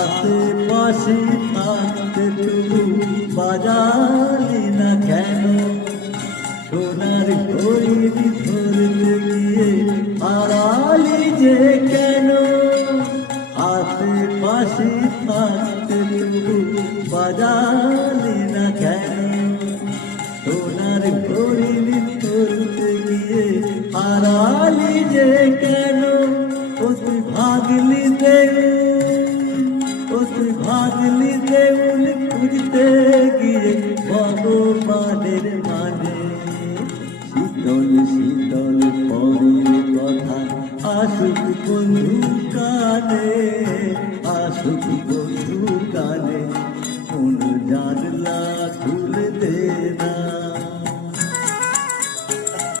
আশেপাশে থাকতে তবু বাজালি না কেন? সোনার হরিণ ধরতে গিয়ে হারালি যে কেন? আশেপাশে থাকতে তবু বাজালি না কেন? সোনার হরিণ ধরতে গিয়ে হারালি যে কেন? ও তুই ভাগলি ভাগলি দেউল খুঁজতে গিয়ে ভগবানের মানে। শীতল শীতল পরের কথা আসুক বন্ধু কানে, আসুক